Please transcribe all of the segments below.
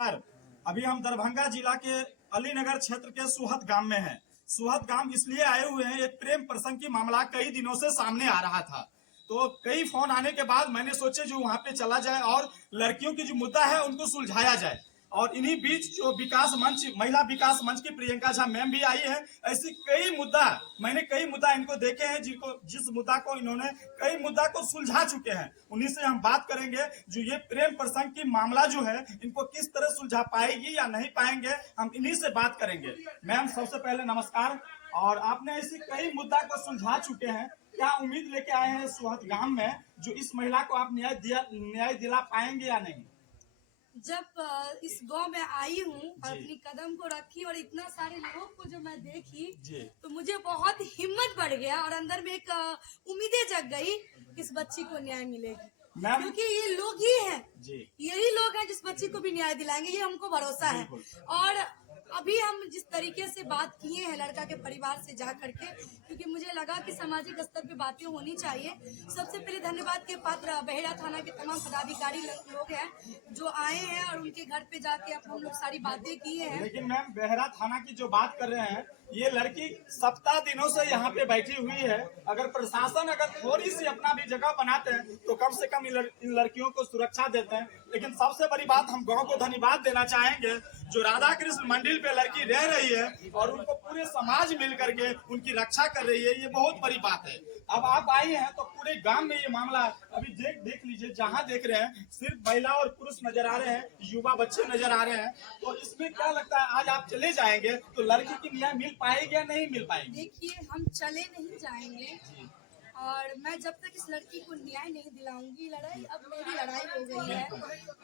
नमस्कार। अभी हम दरभंगा जिला के अलीनगर क्षेत्र के सुहद गांव में हैं। सुहद गांव इसलिए आए हुए हैं, एक प्रेम प्रसंग की मामला कई दिनों से सामने आ रहा था। तो कई फोन आने के बाद मैंने सोचे जो वहां पे चला जाए और लड़कियों की जो मुद्दा है उनको सुलझाया जाए। और इन्हीं बीच जो विकास मंच, महिला विकास मंच की प्रियंका झा मैम भी आई है। ऐसी मैंने कई मुद्दा इनको देखे हैं, जिस मुद्दा को इन्होंने कई मुद्दा को सुलझा चुके हैं। उन्हीं से हम बात करेंगे जो ये प्रेम प्रसंग की मामला जो है इनको किस तरह सुलझा पाएगी या नहीं पाएंगे, हम इन्हीं से बात करेंगे। मैम सबसे पहले नमस्कार। और आपने ऐसी कई मुद्दा को सुलझा चुके हैं, क्या उम्मीद लेके आए हैं सुहद गांव में जो इस महिला को आप न्याय दिला पाएंगे या नहीं? जब इस गांव में आई हूँ और अपनी कदम को रखी और इतना सारे लोग को जो मैं देखी तो मुझे बहुत हिम्मत बढ़ गया और अंदर में एक उम्मीदें जग गई कि इस बच्ची को न्याय मिलेगी, क्योंकि ये लोग ही हैं, यही लोग हैं जिस बच्ची को भी न्याय दिलाएंगे, ये हमको भरोसा है। और अभी हम जिस तरीके से बात किए हैं लड़का के परिवार से जा करके, क्योंकि मुझे लगा कि सामाजिक स्तर पे बातें होनी चाहिए। सबसे पहले धन्यवाद के पात्र बहेड़ा थाना के तमाम पदाधिकारी लोग हैं जो आए हैं और उनके घर पे जाके अब हम लोग सारी बातें की हैं। लेकिन मैम बहेड़ा थाना की जो बात कर रहे हैं, ये लड़की सप्ताह दिनों से यहाँ पे बैठी हुई है। अगर प्रशासन थोड़ी सी अपना भी जगह बनाते हैं तो कम से कम इन लड़कियों को सुरक्षा देते हैं। लेकिन सबसे बड़ी बात, हम गांव को धन्यवाद देना चाहेंगे जो राधा कृष्ण मंदिर पे लड़की रह रही है और उनको पूरे समाज मिल करके उनकी रक्षा कर रही है, ये बहुत बड़ी बात है। अब आप आई हैं तो पूरे गांव में ये मामला अभी देख लीजिए, जहाँ देख रहे हैं सिर्फ महिला और पुरुष नजर आ रहे हैं, युवा बच्चे नजर आ रहे हैं। तो इसमें क्या लगता है, आज आप चले जाएंगे तो लड़की की न्याय मिल पाएगी या नहीं मिल पाएगी? देखिए, हम चले नहीं जाएंगे और मैं जब तक इस लड़की को न्याय नहीं दिलाऊंगी, लड़ाई अब मेरी लड़ाई हो गई है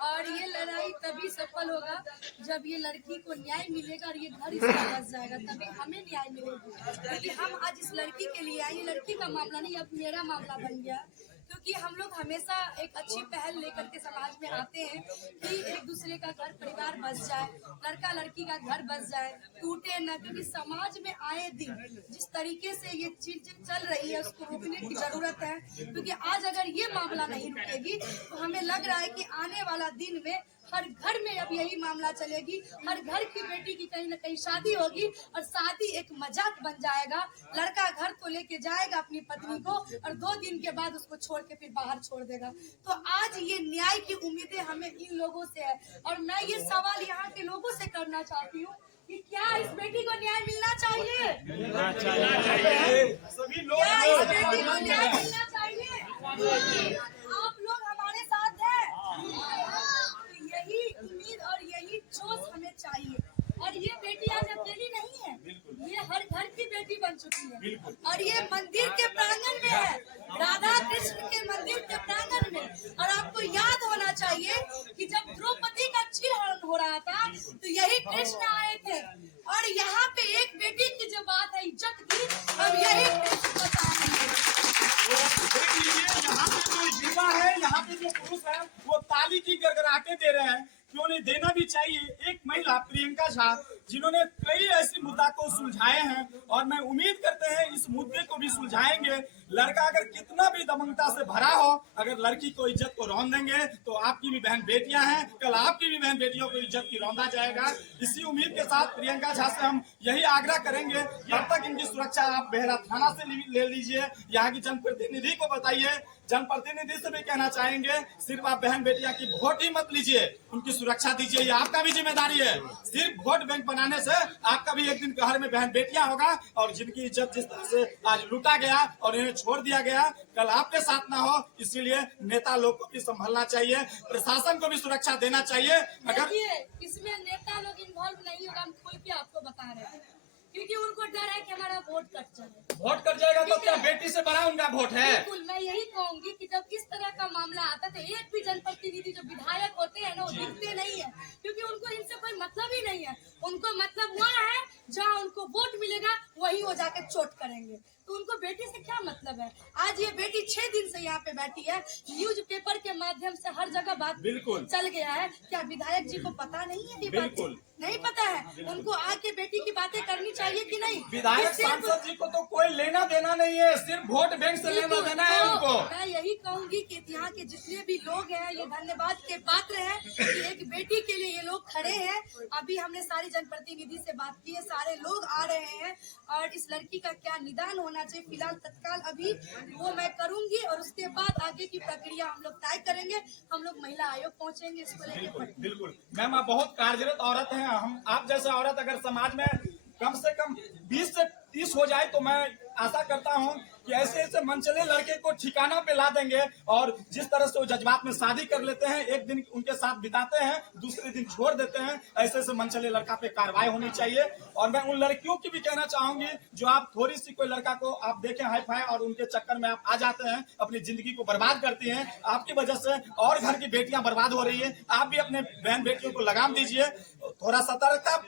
और ये लड़ाई तभी सफल होगा जब ये लड़की को न्याय मिलेगा और ये घर इसका बस जाएगा, तभी हमें न्याय मिलेगा। क्योंकि हम आज इस लड़की के लिए आए, ये लड़की का मामला नहीं, अब मेरा मामला बन गया। क्योंकि हम लोग हमेशा एक अच्छी पहल लेकर के समाज में आते हैं कि एक दूसरे का घर परिवार बस जाए, लड़का लड़की का घर बस जाए, टूटे न। क्योंकि समाज में आए दिन जिस तरीके से ये चीज चल रही है उसको रोकने की जरूरत है। क्योंकि आज अगर ये मामला नहीं रुकेगी तो हमें लग रहा है कि आने वाला दिन में हर घर में अब यही मामला चलेगी। हर घर की बेटी की कहीं न कहीं शादी होगी और शादी एक मजाक बन जाएगा। लड़का घर तो लेके जाएगा अपनी पत्नी को और 2 दिन के बाद उसको छोड़ के फिर बाहर छोड़ देगा। तो आज ये न्याय की उम्मीदें हमें इन लोगों से है और मैं ये सवाल यहाँ के लोगों से करना चाहती हूँ कि क्या इस बेटी को न्याय मिलना चाहिए? सभी लोग क्या इस बेटी को न्याय मिलना चाहिए? आप लोग हमारे साथ हैं। तो यही उम्मीद और यही जोश हमें चाहिए। और ये बेटी आज अकेली नहीं है, ये हर घर की बेटी बन चुकी है और ये मंदिर के प्रांगण में है, राधा कृष्ण के मंदिर के प्रांगण में। और आपको याद होना चाहिए कि जब द्रौपदी का चीरहरण हो रहा था तो यही कृष्ण आए थे और यहाँ पे एक बेटी की जो बात है इज्जत की, हम यही कृष्ण बताएंगे। यहाँ पे जो युवा है, यहाँ पे जो पुरुष है, वो ताली की गड़गड़ाहटें दे रहे हैं। क्यों नहीं देना भी चाहिए। एक महिला प्रियंका झा जिन्होंने कई ऐसे मुद्दा को सुलझाए हैं और मैं उम्मीद करते हैं इस मुद्दे को भी सुलझाएंगे। लड़का अगर कितना भी दमनता से भरा हो, अगर लड़की को इज्जत को रौंद देंगे तो आपकी भी बहन बेटियां हैं, कल आपकी भी बहन बेटियों को इज्जत की रौंदा जाएगा। इसी उम्मीद के साथ प्रियंका झा से हम यही आग्रह करेंगे, तब तक इनकी सुरक्षा आप बहेड़ा थाना से ले लीजिए, यहाँ की जनप्रतिनिधि को बताइए। जनप्रतिनिधि से भी कहना चाहेंगे, सिर्फ आप बहन बेटियां की वोट ही मत लीजिए, उनकी सुरक्षा दीजिए, ये आपका भी जिम्मेदारी है। सिर्फ वोट बैंक बनाने से आपका भी एक दिन घर में बहन बेटियां होगा और जिनकी इज्जत जिस तरह से आज लूटा गया और इन्हें छोड़ दिया गया, कल आपके साथ ना हो। इसीलिए नेता लोग को भी संभलना चाहिए, प्रशासन को भी सुरक्षा देना चाहिए। अगर इसमें नेता लोग इन्वॉल्व नहीं होगा, हम खुल के आपको बता रहे हैं, क्योंकि उनको डर है कि हमारा वोट कट जाए। वोट कट जाएगा तो क्या बेटी से बड़ा उनका वोट है? बिल्कुल, मैं यही कहूंगी कि जब इस तरह का मामला आता है तो एक भी जनप्रतिनिधि जो विधायक होते हैं ना, वो दिखते नहीं है, क्योंकि उनको इनसे कोई मतलब ही नहीं है। उनको मतलब वहाँ है जहाँ उनको वोट मिलेगा, वहीं वो जाके चोट करेंगे। तो उनको बेटी से क्या मतलब है? आज ये बेटी 6 दिन से यहाँ पे बैठी है, न्यूज पेपर के माध्यम से हर जगह बात बिल्कुल चल गया है। क्या विधायक जी को पता नहीं है? ये बात बिल्कुल नहीं पता है? उनको आके बेटी की बातें करनी चाहिए कि नहीं? विधायक सांसद जी को तो कोई लेना देना नहीं है, सिर्फ वोट बैंक से लेना देना है उनको। मैं यही कहूंगी कि यहाँ के जितने भी लोग हैं ये धन्यवाद के पात्र हैं कि एक बेटी के लिए ये लोग खड़े हैं। अभी हमने सारी जनप्रतिनिधि से बात की है, सारे लोग आ रहे हैं और इस लड़की का क्या निदान होना चाहिए फिलहाल तत्काल अभी वो मैं करूंगी और उसके बाद आगे की प्रक्रिया हम लोग तय करेंगे। हम लोग महिला आयोग पहुंचेंगे इसको लेकर। बिल्कुल मैम, आप बहुत कार्यरत औरत हैं। हम आप जैसे औरत अगर समाज में कम से कम 20 से 30 हो जाए तो मैं आशा करता हूं कि ऐसे ऐसे मनचले लड़के को ठिकाना पे ला देंगे। और जिस तरह से वो जज्बात में शादी कर लेते हैं, एक दिन उनके साथ बिताते हैं, दूसरे दिन छोड़ देते हैं, ऐसे ऐसे मनचले लड़का पे कार्रवाई होनी चाहिए। और मैं उन लड़कियों की भी कहना चाहूंगी जो आप थोड़ी सी कोई लड़का को आप देखें हाई फाई और उनके चक्कर में आप आ जाते हैं, अपनी जिंदगी को बर्बाद करती हैं, आपकी वजह से और घर की बेटियां बर्बाद हो रही है। आप भी अपने बहन बेटियों को लगाम दीजिए, थोड़ा सतर्कता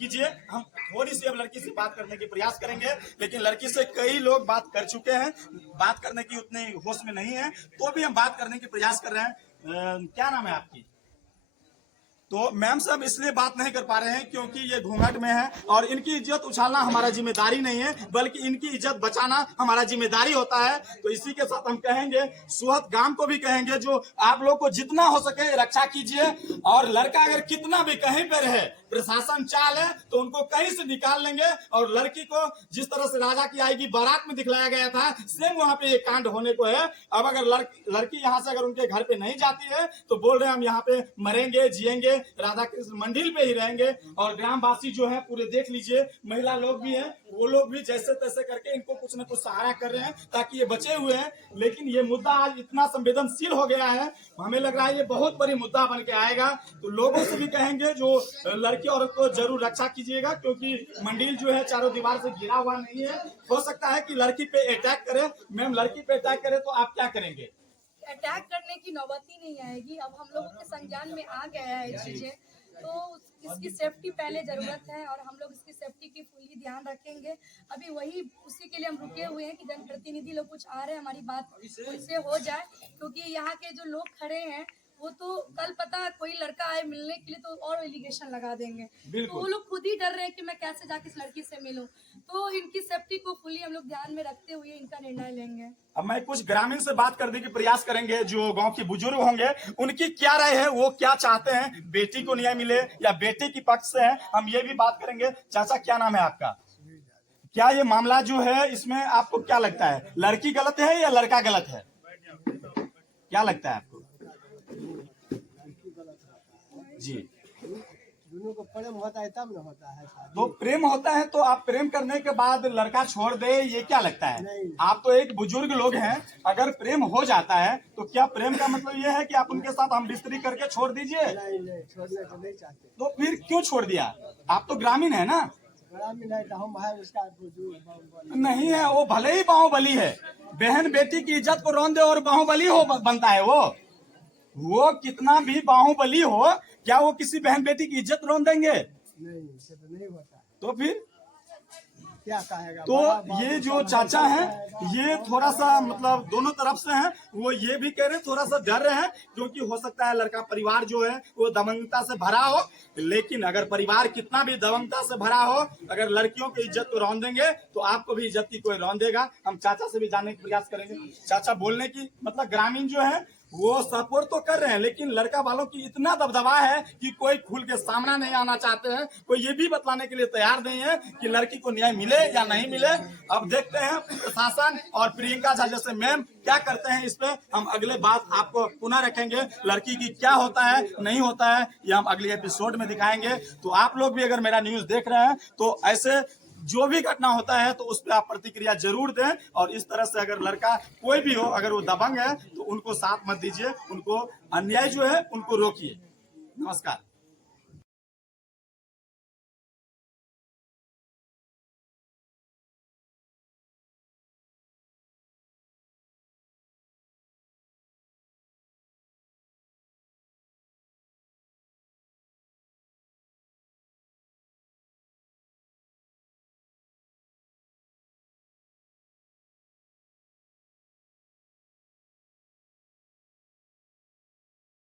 कीजिए। हम थोड़ी सी अब लड़की से बात करने की प्रयास करेंगे, लेकिन लड़की से कई लोग बात कर चुके हैं, बात करने की उतने होश में नहीं है, तो भी हम बात करने की प्रयास कर रहे हैं। क्या नाम है आपकी? तो मैम साहब इसलिए बात नहीं कर पा रहे हैं क्योंकि ये घूंघट में है और इनकी इज्जत उछालना हमारा जिम्मेदारी नहीं है, बल्कि इनकी इज्जत बचाना हमारा जिम्मेदारी होता है। तो इसी के साथ हम कहेंगे, सुहत गांव को भी कहेंगे, जो आप लोग को जितना हो सके रक्षा कीजिए। और लड़का अगर कितना भी कहीं पे रहे, प्रशासन चाल है तो उनको कहीं से निकाल लेंगे। और लड़की को जिस तरह से राजा की आएगी बारात में दिखलाया गया था, सेम वहां पे ये कांड होने को है। अब अगर लड़की यहाँ से अगर उनके घर पे नहीं जाती है तो बोल रहे हैं हम यहाँ पे मरेंगे जिएंगे, राधा कृष्ण मंदिर पे ही रहेंगे। और ग्रामवासी जो है पूरे देख लीजिए, महिला लोग भी हैं, वो लोग भी जैसे तैसे करके इनको कुछ न कुछ सहारा कर रहे हैं ताकि ये बचे हुए हैं। लेकिन ये मुद्दा आज इतना संवेदनशील हो गया है, हमें लग रहा है ये बहुत बड़ी मुद्दा बन के आएगा। तो लोगों से भी कहेंगे जो लड़की औरत को जरूर रक्षा कीजिएगा, क्योंकि मंदिर जो है चारों दीवार से घिरा हुआ नहीं है। हो सकता है कि लड़की पे अटैक करे। मैम लड़की पे अटैक करे तो आप क्या करेंगे? अटैक करने की नौबत ही नहीं आएगी। अब हम लोगों के संज्ञान में आ गया है चीजें, तो इसकी सेफ्टी पहले जरूरत है और हम लोग इसकी सेफ्टी की फुली ध्यान रखेंगे। अभी वही उसी के लिए हम रुके हुए हैं कि जनप्रतिनिधि लोग कुछ आ रहे हैं, हमारी बात उनसे हो जाए, क्योंकि यहाँ के जो लोग खड़े हैं वो तो कल पता कोई लड़का आए मिलने के लिए तो और एलिगेशन लगा देंगे। तो वो लोग खुद ही डर रहे हैं कि मैं कैसे जाके इस लड़की से मिलूं। तो इनकी सेफ्टी को फुली हम लोग ध्यान में रखते हुए इनका निर्णय लेंगे। अब मैं कुछ ग्रामीण से बात करने की प्रयास करेंगे, जो गांव के बुजुर्ग होंगे, उनकी क्या राय है, वो क्या चाहते हैं, बेटी को न्याय मिले या बेटे की पक्ष से है, हम ये भी बात करेंगे। चाचा क्या नाम है आपका? क्या ये मामला जो है इसमें आपको क्या लगता है, लड़की गलत है या लड़का गलत है? क्या लगता है आपको? जी, दोनों को प्रेम होता है तब न होता है शादी। तो प्रेम होता है तो आप प्रेम करने के बाद लड़का छोड़ दे, ये क्या लगता है? नहीं। आप तो एक बुजुर्ग लोग हैं, अगर प्रेम हो जाता है तो क्या प्रेम का मतलब ये है कि आप उनके साथ हम बिस्तरी करके छोड़ दीजिए? नहीं छोड़ने को नहीं चाहते। तो फिर क्यों छोड़ दिया? आप तो ग्रामीण है ना? ग्रामीण है तो हम है उसका बुजुर्ग नहीं है, वो भले ही बाहुबली है, बहन बेटी की इज्जत को रौंद दे और बाहुबली हो बनता है वो कितना भी बाहुबली हो, क्या वो किसी बहन बेटी की इज्जत रौंद देंगे? नहीं, से तो नहीं होता। तो फिर क्या कहेगा? तो ये जो चाचा हैं, ये थोड़ा सा मतलब दोनों तरफ से हैं, वो ये भी कह रहे हैं थोड़ा सा डर रहे हैं, क्योंकि हो सकता है लड़का परिवार जो है वो दबंगता से भरा हो। लेकिन अगर परिवार कितना भी दबंगता से भरा हो, अगर लड़कियों की इज्जत को रौंदेंगे तो आपको भी इज्जत की कोई रौंदेगा। हम चाचा से भी जानने का प्रयास करेंगे। चाचा बोलने की मतलब ग्रामीण जो है वो सपोर्ट तो कर रहे हैं, लेकिन लड़का वालों की इतना दबदबा है कि कोई खुल के सामना नहीं आना चाहते हैं, कोई ये भी बतलाने के लिए तैयार नहीं है कि लड़की को न्याय मिले या नहीं मिले। अब देखते हैं प्रशासन और प्रियंका झा जैसे मैम क्या करते हैं। इस पे हम अगले बात आपको पुनः रखेंगे, लड़की की क्या होता है नहीं होता है ये हम अगले एपिसोड में दिखाएंगे। तो आप लोग भी अगर मेरा न्यूज देख रहे हैं तो ऐसे जो भी घटना होता है तो उस पर आप प्रतिक्रिया जरूर दें। और इस तरह से अगर लड़का कोई भी हो, अगर वो दबंग है तो उनको साथ मत दीजिए, उनको अन्याय जो है उनको रोकिए। नमस्कार।